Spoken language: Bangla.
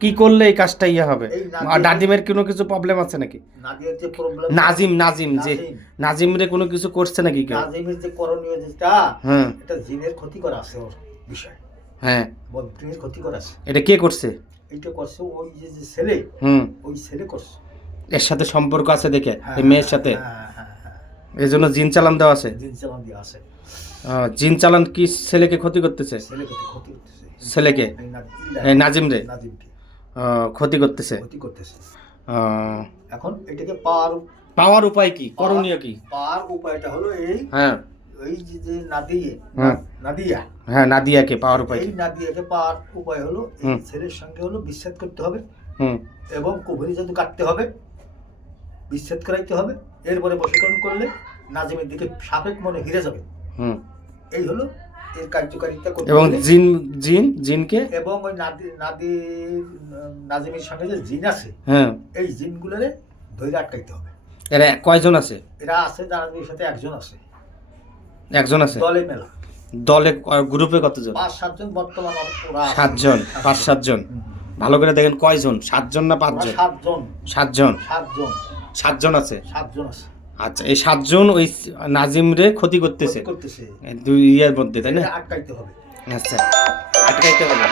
কি করলে এই কাজটা ইয়ে হবে? এই আর নাজিমের কোনো কিছু প্রবলেম আছে নাকি? নাদিয়ার যে প্রবলেম, নাজিম যে নাজিমরে কোনো কিছু করছে নাকি কেউ? নাজিমের যে করণীয় যেটা, হ্যাঁ এটা জিনের ক্ষতি করা আছে ওর বিষয়, হ্যাঁ। বদজিনের ক্ষতি করা আছে। এটা কে করছে? এইটা করছে ওই যে যে ছেলে, ওই ছেলে করছে। এর সাথে সম্পর্ক আছে দেখে হ্যাঁ, এই মেয়ের সাথে, হ্যাঁ হ্যাঁ হ্যাঁ, এই জন্য জিন চালান দেওয়া আছে। জিন চালান দিয়ে আছে। জিন চালান কি ছেলেকে ক্ষতি করতেছে? ছেলেকে ক্ষতি করতেছে, ছেলেকে এই নাজিমরে নাজিমকে ক্ষতি করতেছে। ক্ষতি করতেছে। আহ, এখন এটাকে পাওয়ার উপায় কি, করণীয় কি? পাওয়ার উপায়টা হলো এই, হ্যাঁ ওই যে নাদিয়া, হ্যাঁ নাদিয়া, হ্যাঁ নাদিয়াকে পাওয়ার উপায় এই কি? নাদিয়াকে পাওয়ার উপায় হলো এই ছেলের সঙ্গে হলো বিচ্ছেদ করতে হবে হুম এবং কুফরি জাদু কাটতে হবে, বিচ্ছেদ করাইতে হবে। এরপরে বশীকরণ করলে নাজিমের দিকে সাপেক মনে হিরে যাবে। হুম। এই হলো এর কার্যকারিতা করতে এবং হবে। জিনকে এবং ওই নাজিমের সঙ্গে যে জিন আছে, হ্যাঁ এই জিনগুলোরে ধরে আটকাইতে হবে। এরা কয়জন আছে? এরা আছে নাজিমের সাথে একজন আছে, একজন আছে। দলে মেলা, দলে গ্রুপে কতজন? 5-7 জন বর্তমান ওরা আছে। 7 জন, 5-7 জন। ভালো করে দেখেন কয়জন, 7 জন না 5 জন? 7 জন, 7 জন, 7 জন, 7 জন আছে। 7 জন আছে। আচ্ছা, এই 7 জন ওই নাজিমরে ক্ষতি করতেছে করতেছে, এই দুই ইয়ের মধ্যে, তাই না? আটকাইতে হবে। আচ্ছা, আটকাইতে হবে।